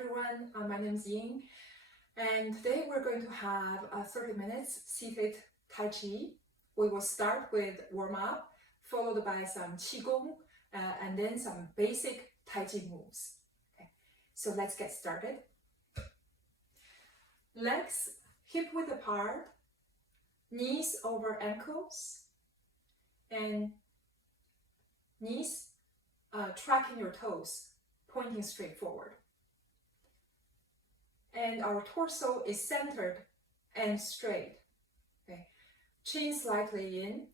everyone, my name is Ying, and today we're going to have 30 minutes seated Tai Chi. We will start with warm-up, followed by some Qigong, and then some basic Tai Chi moves. Okay, so let's get started. Legs hip-width apart, knees over ankles, and knees tracking your toes, pointing straight forward. And our torso is centered and straight. Okay, chin slightly in,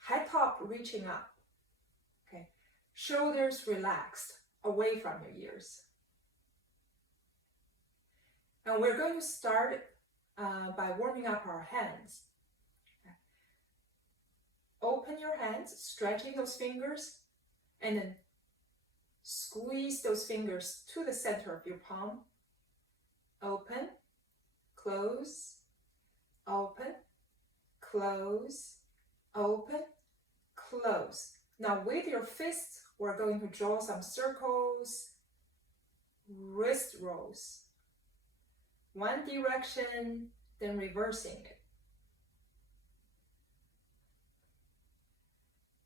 head top reaching up. Okay, shoulders relaxed away from your ears. And we're going to start by warming up our hands. Okay. Open your hands, stretching those fingers, and then squeeze those fingers to the center of your palm. Open, close, open, close, open, close. Now with your fists, we're going to draw some circles, wrist rolls. One direction, then reversing it.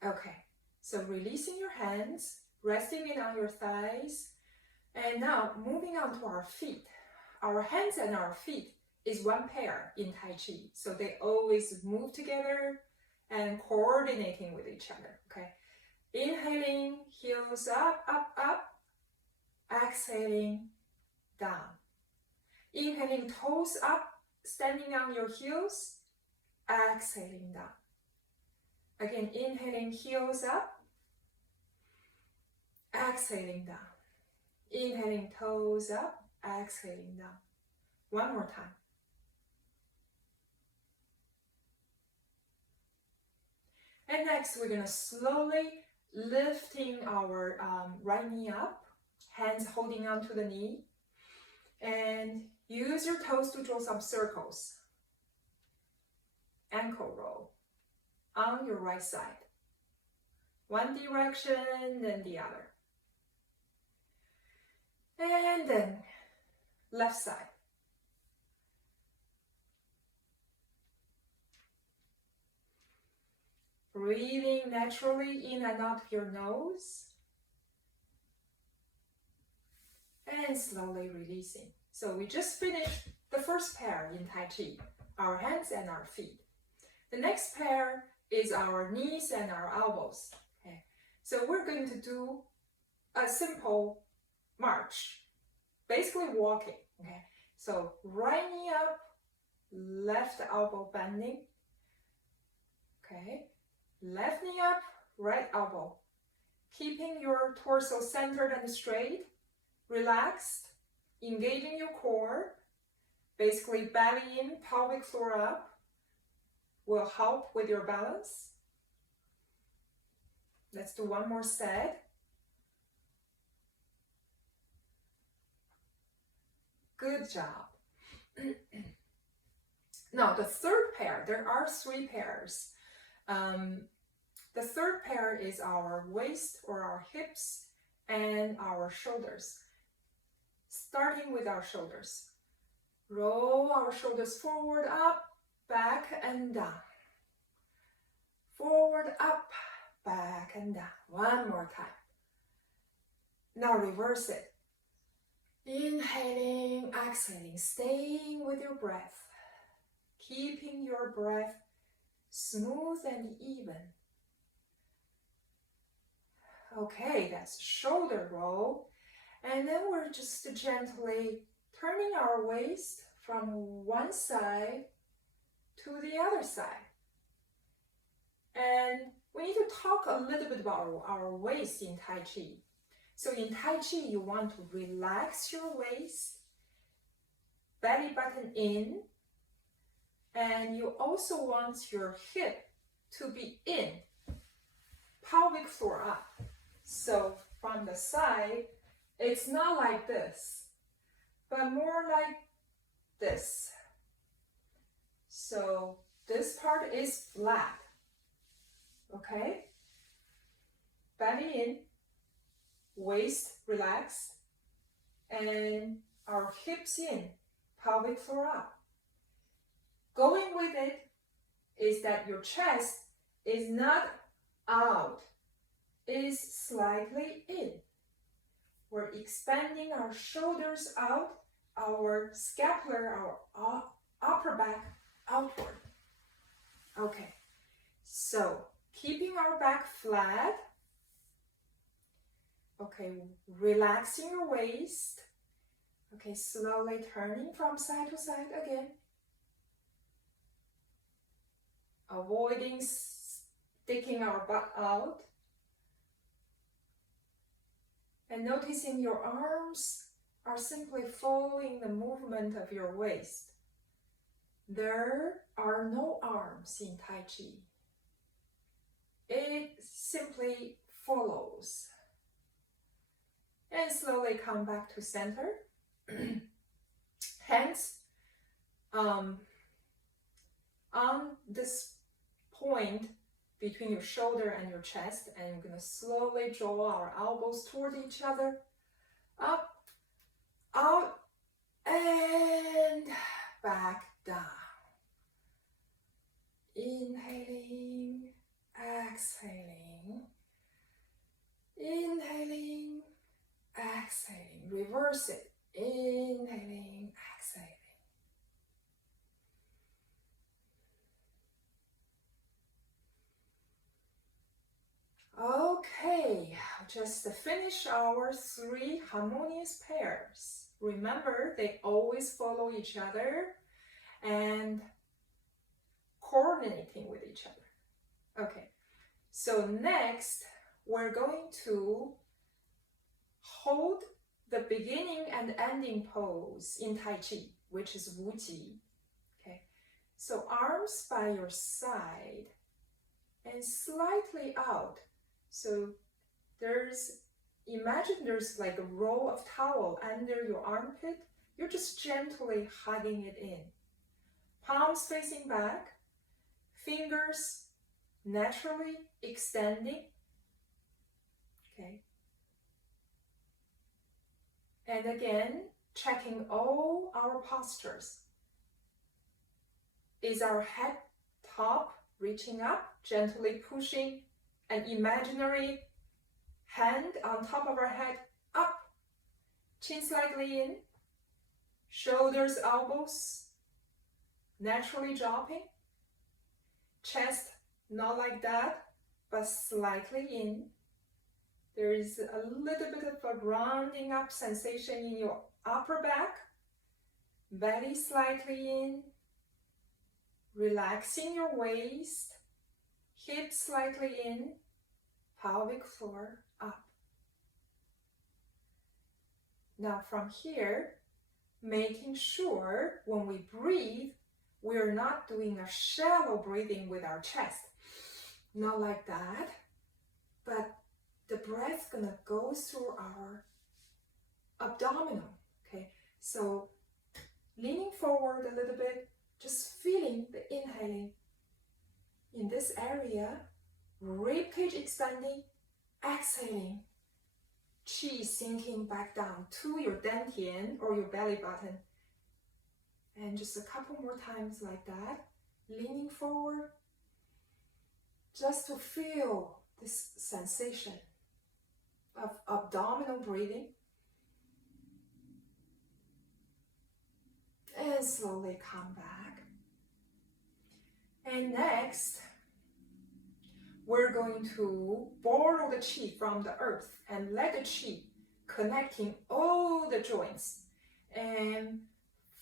Okay, so releasing your hands, resting it on your thighs, and now moving on to our feet. Our hands and our feet is one pair in Tai Chi, so they always move together and coordinating with each other, okay? Inhaling, heels up, up, up. Exhaling, down. Inhaling, toes up, standing on your heels. Exhaling, down. Again, inhaling, heels up. Exhaling, down. Inhaling, toes up. Exhaling down. One more time. And next, we're going to slowly lifting our right knee up, hands holding onto the knee, and use your toes to draw some circles. Ankle roll on your right side. One direction, then the other. And then left side. Breathing naturally in and out of your nose. And slowly releasing. So we just finished the first pair in Tai Chi, our hands and our feet. The next pair is our knees and our elbows. Okay. So we're going to do a simple march, basically walking. Okay, so right knee up, left elbow bending. Okay, left knee up, right elbow. Keeping your torso centered and straight, relaxed, engaging your core. Basically belly in, pelvic floor up will help with your balance. Let's do one more set. Good job. Now the third pair, there are three pairs. The third pair is our waist or our hips and our shoulders. Starting with our shoulders. Roll our shoulders forward, up, back and down. Forward, up, back and down. One more time. Now reverse it. Inhaling, exhaling, staying with your breath. Keeping your breath smooth and even. Okay, that's shoulder roll. And then we're just gently turning our waist from one side to the other side. And we need to talk a little bit about our waist in Tai Chi. So in Tai Chi, you want to relax your waist, belly button in, and you also want your hip to be in, pelvic floor up. So from the side, it's not like this, but more like this. So this part is flat, okay? Belly in, waist relaxed, and our hips in, pelvic floor up. Going with it is that your chest is not out, is slightly in. We're expanding our shoulders out, our scapular, our upper back outward. Okay, so keeping our back flat. Okay, relaxing your waist. Okay, slowly turning from side to side again. Avoiding sticking our butt out. And noticing your arms are simply following the movement of your waist. There are no arms in Tai Chi. It simply follows. And slowly come back to center. Hands on this point between your shoulder and your chest, and you're going to slowly draw our elbows toward each other. Up, out, and back down. Inhaling, exhaling. Inhaling, exhaling. Reverse it. Inhaling, exhaling. Okay, just finish our 3 harmonious pairs. Remember, they always follow each other and coordinating with each other. Okay, so next we're going to hold the beginning and ending pose in Tai Chi, which is Wu Ji. Okay, so arms by your side and slightly out. So imagine there's like a roll of towel under your armpit. You're just gently hugging it in. Palms facing back, fingers naturally extending. Okay. And again, checking all our postures. Is our head top reaching up, gently pushing an imaginary hand on top of our head up, chin slightly in, shoulders, elbows naturally dropping, chest not like that, but slightly in. There is a little bit of a rounding up sensation in your upper back, belly slightly in, relaxing your waist, hips slightly in, pelvic floor up. Now from here, making sure when we breathe, we're not doing a shallow breathing with our chest. Not like that, but the breath's gonna go through our abdominal, okay? So leaning forward a little bit, just feeling the inhaling in this area, ribcage expanding, exhaling, chi sinking back down to your dantian or your belly button. And just a couple more times like that, leaning forward, just to feel this sensation of abdominal breathing. And slowly come back. And next, we're going to borrow the chi from the earth and let the chi connecting all the joints and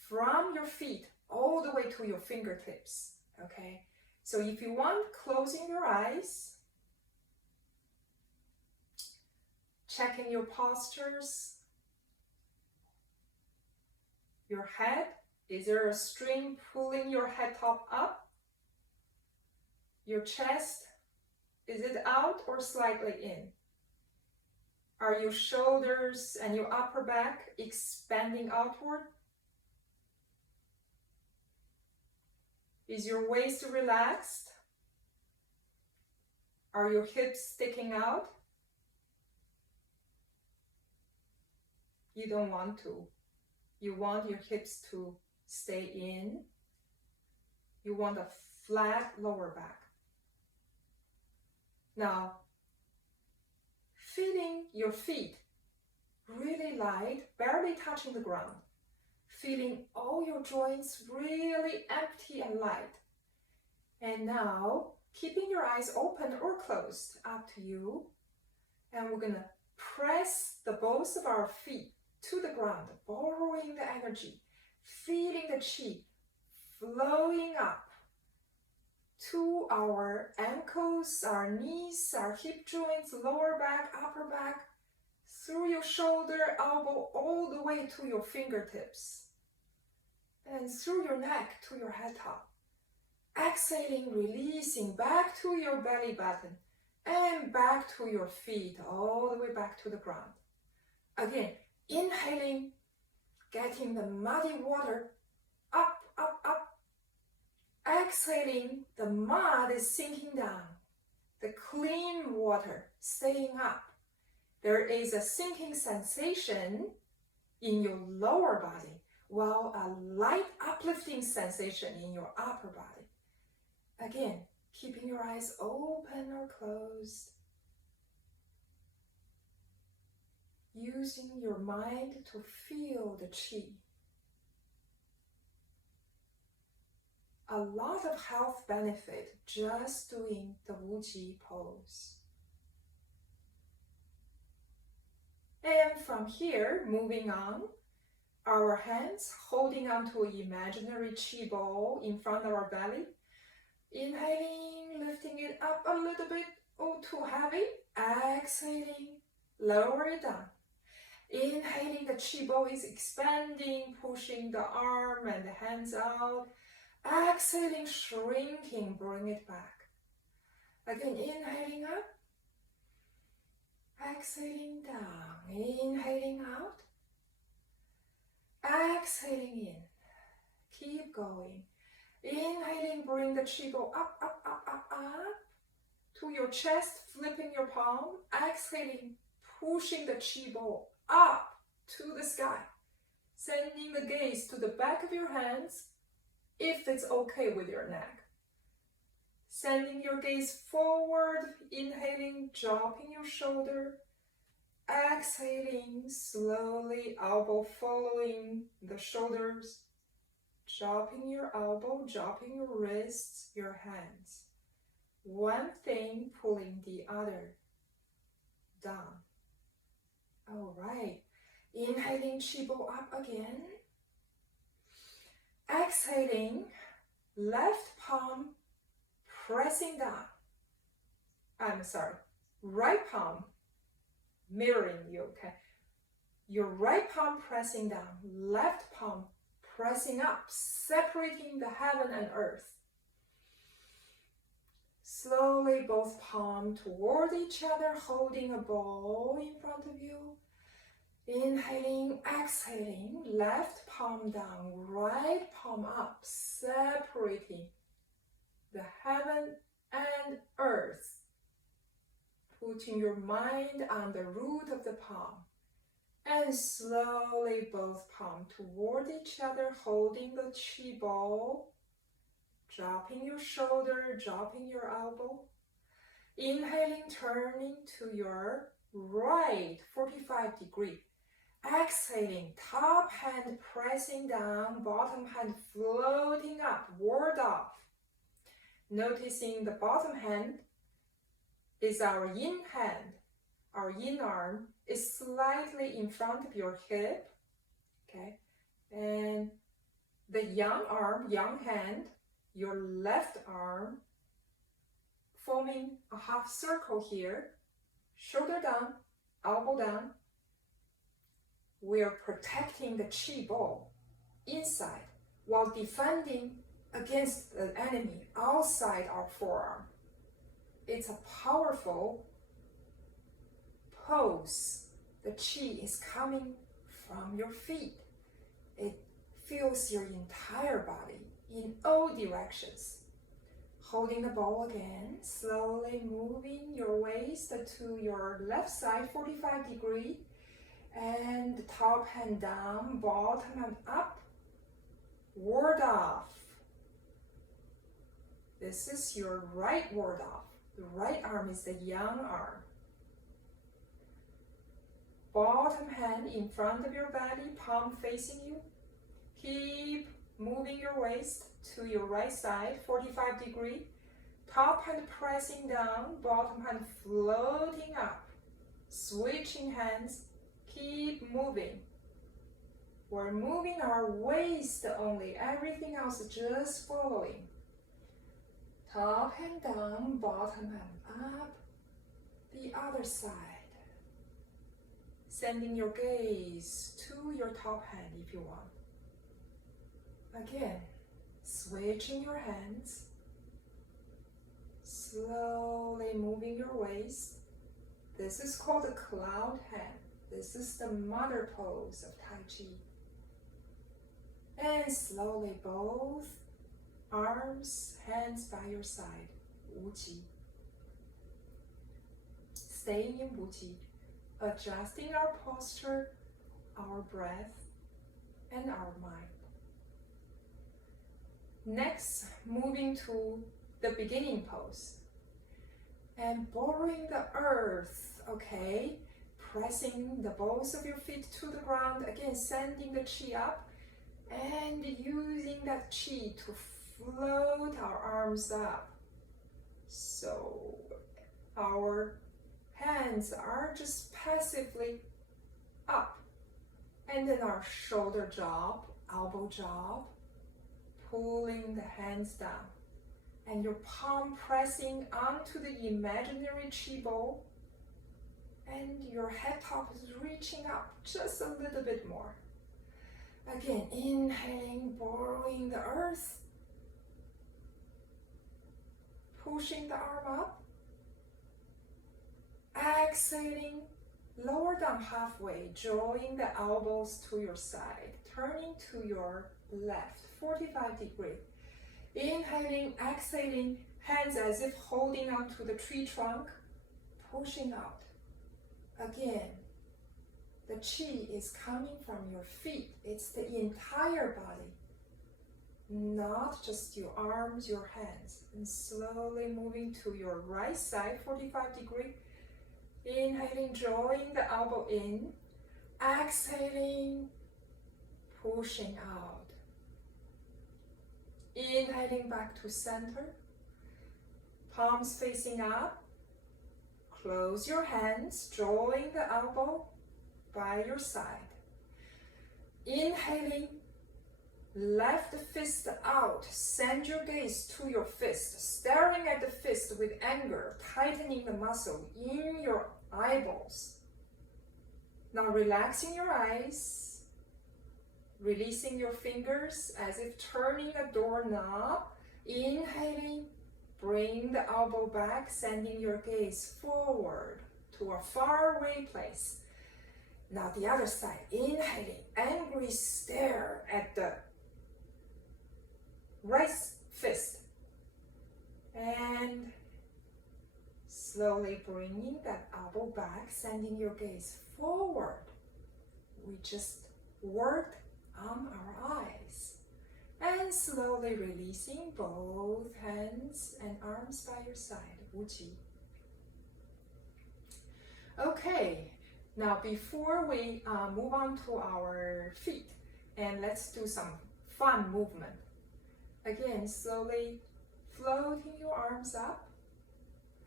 from your feet all the way to your fingertips, okay? So if you want, closing your eyes, checking your postures, your head, is there a string pulling your head top up? Your chest, is it out or slightly in? Are your shoulders and your upper back expanding outward? Is your waist relaxed? Are your hips sticking out? You don't want to. You want your hips to stay in. You want a flat lower back. Now, feeling your feet really light, barely touching the ground. Feeling all your joints really empty and light. And now, keeping your eyes open or closed, up to you. And we're gonna press the balls of our feet to the ground, borrowing the energy, feeling the chi flowing up to our ankles, our knees, our hip joints, lower back, upper back, through your shoulder, elbow, all the way to your fingertips, and through your neck to your head top. Exhaling, releasing back to your belly button, and back to your feet, all the way back to the ground. Again, inhaling, getting the muddy water up, up, up. Exhaling, the mud is sinking down. The clean water staying up. There is a sinking sensation in your lower body, while a light uplifting sensation in your upper body. Again, keeping your eyes open or closed. Using your mind to feel the chi. A lot of health benefit just doing the Wuji pose. And from here, moving on, our hands holding onto an imaginary chi ball in front of our belly. Inhaling, lifting it up a little bit. Oh, too heavy. Exhaling, lower it down. Inhaling, the chi ball is expanding, pushing the arm and the hands out. Exhaling, shrinking, bring it back. Again, inhaling up. Exhaling down. Inhaling out. Exhaling in. Keep going. Inhaling, bring the chi ball up, up, up, up, up to your chest, flipping your palm. Exhaling, pushing the chi ball up to the sky. Sending the gaze to the back of your hands, if it's okay with your neck. Sending your gaze forward, inhaling, dropping your shoulder. Exhaling, slowly, elbow following the shoulders. Dropping your elbow, dropping your wrists, your hands. One thing pulling the other down. All right. Inhaling, chi ball up again. Exhaling, left palm pressing down. Right palm mirroring you, okay? Your right palm pressing down, left palm pressing up, separating the heaven and earth. Slowly, both palms toward each other, holding a ball in front of you. Inhaling, exhaling, left palm down, right palm up, separating the heaven and earth. Putting your mind on the root of the palm. And slowly both palms toward each other, holding the chi ball. Dropping your shoulder, dropping your elbow. Inhaling, turning to your right 45 degree. Exhaling, top hand pressing down, bottom hand floating up, ward off. Noticing the bottom hand is our yin hand. Our yin arm is slightly in front of your hip, okay? And the yang arm, yang hand, your left arm, forming a half circle here, shoulder down, elbow down. We are protecting the chi ball inside while defending against the enemy outside our forearm. It's a powerful pose. The chi is coming from your feet. It fills your entire body in all directions. Holding the ball again, slowly moving your waist to your left side 45 degree. And top hand down, bottom hand up, ward off. This is your right ward off. The right arm is the yang arm. Bottom hand in front of your belly, palm facing you. Keep moving your waist to your right side, 45 degree. Top hand pressing down, bottom hand floating up. Switching hands, keep moving. We're moving our waist only, everything else just following. Top hand down, bottom hand up, the other side. Sending your gaze to your top hand if you want. Again, switching your hands, slowly moving your waist. This is called a cloud hand. This is the mother pose of Tai Chi. And slowly both arms, hands by your side, Wu Qi. Staying in Wu Qi, adjusting our posture, our breath, and our mind. Next, moving to the beginning pose. And borrowing the earth, okay? Pressing the balls of your feet to the ground, again sending the chi up, and using that chi to float our arms up. So our hands are just passively up, and then our shoulder job, elbow job, pulling the hands down, and your palm pressing onto the imaginary chi bowl, and your head top is reaching up just a little bit more. Again, inhaling, borrowing the earth, pushing the arm up, exhaling, lower down halfway, drawing the elbows to your side, turning to your left, 45 degree. Inhaling, exhaling, hands as if holding onto the tree trunk, pushing out. Again, the chi is coming from your feet. It's the entire body, not just your arms, your hands. And slowly moving to your right side, 45 degree. Inhaling, drawing the elbow in. Exhaling, pushing out. Inhaling back to center. Palms facing up. Close your hands, drawing the elbow by your side. Inhaling, left fist out. Send your gaze to your fist, staring at the fist with anger, tightening the muscle in your eyeballs. Now relaxing your eyes, releasing your fingers as if turning a doorknob. Inhaling, bring the elbow back, sending your gaze forward to a faraway place. Now the other side, inhaling, angry stare at the right fist. And slowly bringing that elbow back, sending your gaze forward. We just worked on our eyes. And slowly releasing both hands and arms by your side, Wu Qi. Okay, now before we move on to our feet, and let's do some fun movement. Again, slowly floating your arms up.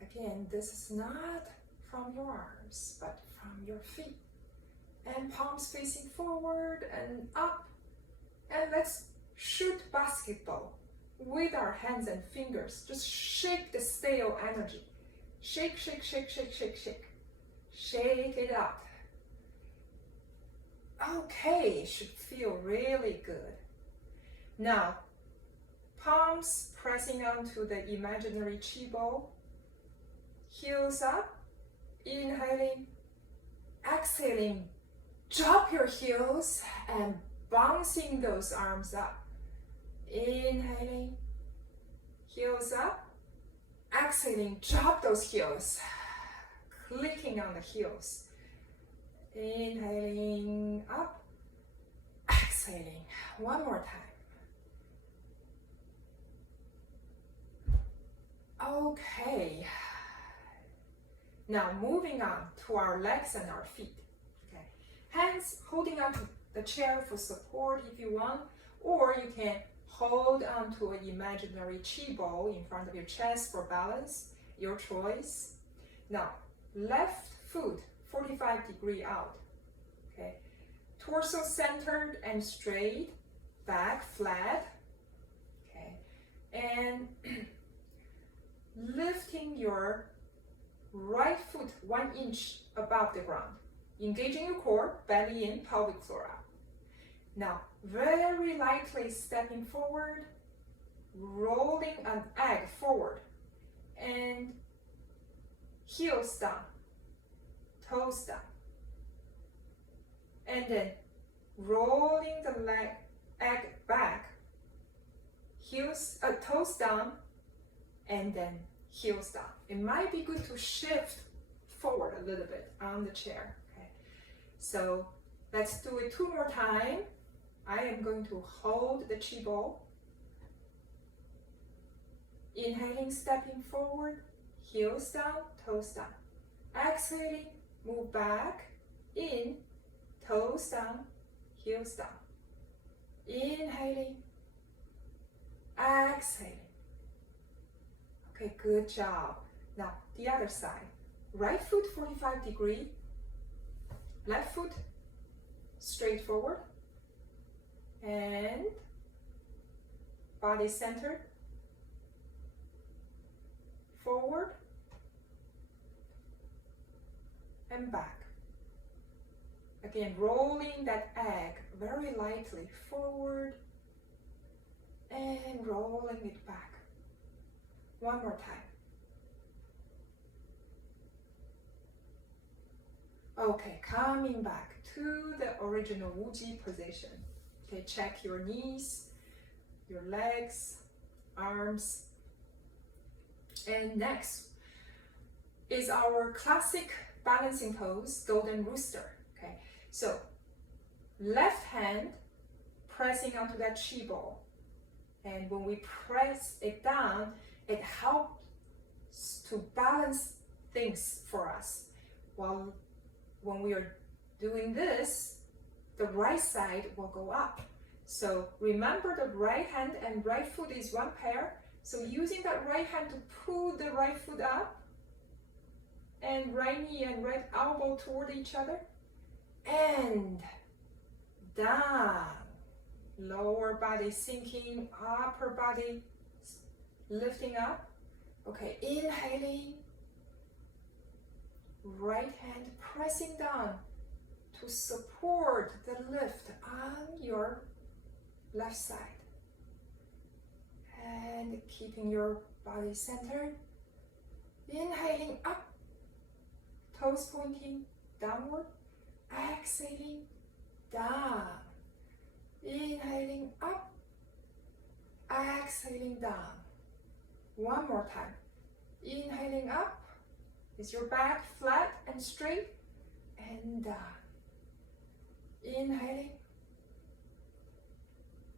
Again, this is not from your arms, but from your feet. And palms facing forward and up. And let's shoot basketball with our hands and fingers. Just shake the stale energy. Shake, shake, shake, shake, shake, shake. Shake it out. Okay, should feel really good. Now, palms pressing onto the imaginary chi bowl. Heels up. Inhaling. Exhaling. Drop your heels and bouncing those arms up. Inhaling, heels up. Exhaling, drop those heels. Clicking on the heels. Inhaling up, exhaling. One more time. Okay. Now moving on to our legs and our feet. Okay. Hands holding on to the chair for support if you want, or you can hold on to an imaginary chi ball in front of your chest for balance, your choice. Now, left foot 45-degree out. Okay. Torso centered and straight, back flat. Okay. And lifting your right foot 1 inch above the ground. Engaging your core, belly in, pelvic floor up. Now, very lightly stepping forward, rolling an egg forward, and heels down, toes down. And then rolling the egg back, toes down, and then heels down. It might be good to shift forward a little bit on the chair. Okay, so let's do it 2 more times. I am going to hold the chi ball. Inhaling, stepping forward, heels down, toes down. Exhaling, move back, in, toes down, heels down. Inhaling, exhaling. Okay, good job. Now, the other side. Right foot 45-degree, left foot straight forward, and body centered, forward, and back. Again, rolling that egg very lightly forward, and rolling it back. One more time. Okay, coming back to the original Wuji position. Okay, check your knees, your legs, arms. And next is our classic balancing pose, golden rooster. Okay, so left hand pressing onto that chi ball. And when we press it down, it helps to balance things for us. While when we are doing this, the right side will go up. So remember, the right hand and right foot is one pair. So using that right hand to pull the right foot up, and right knee and right elbow toward each other, and down. Lower body sinking, upper body lifting up. Okay, inhaling, right hand pressing down to support the lift on your left side. And keeping your body centered. Inhaling up, toes pointing downward. Exhaling down. Inhaling up, exhaling down. One more time. Inhaling up, is your back flat and straight, and down. Inhaling,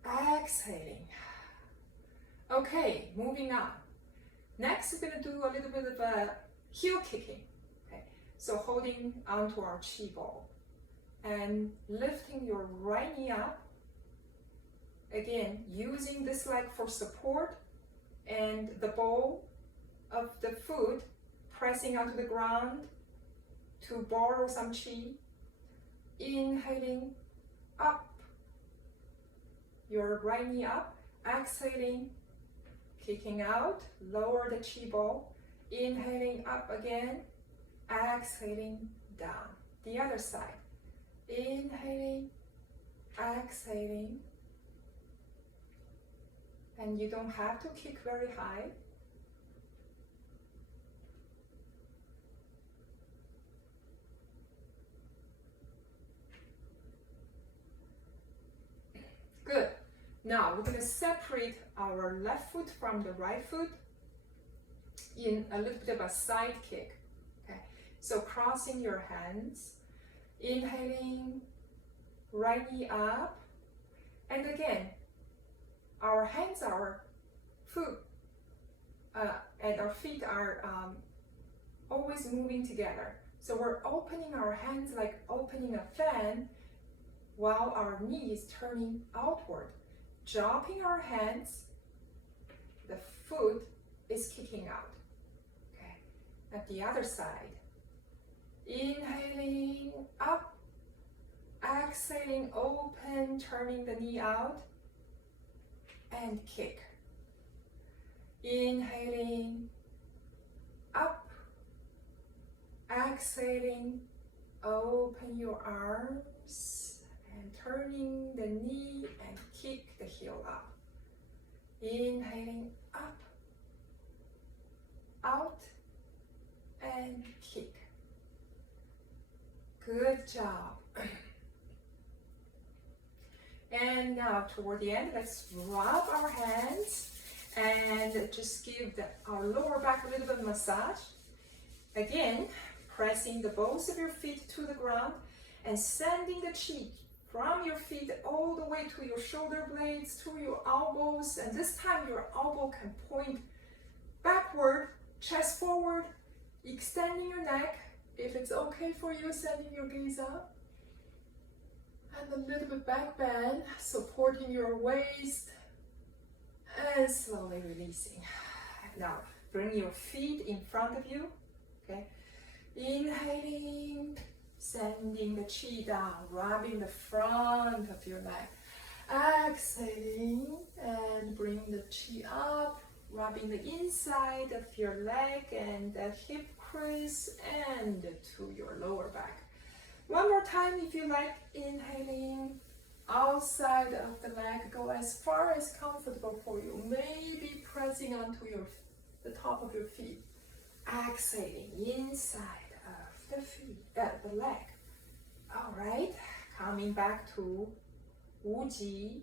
exhaling. Okay, moving on. Next, we're going to do a little bit of a heel kicking. Okay, so holding onto our chi ball and lifting your right knee up. Again, using this leg for support and the ball of the foot pressing onto the ground to borrow some chi. Inhaling up, your right knee up. Exhaling, kicking out, lower the chi ball. Inhaling up again, exhaling down. The other side. Inhaling, exhaling. And you don't have to kick very high. Good. Now we're going to separate our left foot from the right foot in a little bit of a side kick. Okay. So crossing your hands, Inhaling, right knee up. And again, our hands are foot and our feet are always moving together. So we're opening our hands like opening a fan while our knee is turning outward. Dropping our hands, the foot is kicking out. Okay, at the other side. Inhaling up, exhaling open, turning the knee out, and kick. Inhaling up, exhaling, open your arms and turning the knee and kick the heel up. Inhaling up, out, and kick. Good job. And now toward the end, let's rub our hands and just give our lower back a little bit of massage. Again, pressing the balls of your feet to the ground and sending the chi from your feet all the way to your shoulder blades, to your elbows, and this time your elbow can point backward, chest forward, extending your neck. If it's okay for you, sending your gaze up. And a little bit back bend, supporting your waist, and slowly releasing. Now, bring your feet in front of you, okay? Inhaling, sending the chi down, rubbing the front of your neck. Exhaling, and bring the chi up, rubbing the inside of your leg and the hip crease and to your lower back. One more time if you like. Inhaling, outside of the leg, go as far as comfortable for you. Maybe pressing onto the top of your feet. Exhaling, inside of the feet, the leg. All right, coming back to Wuji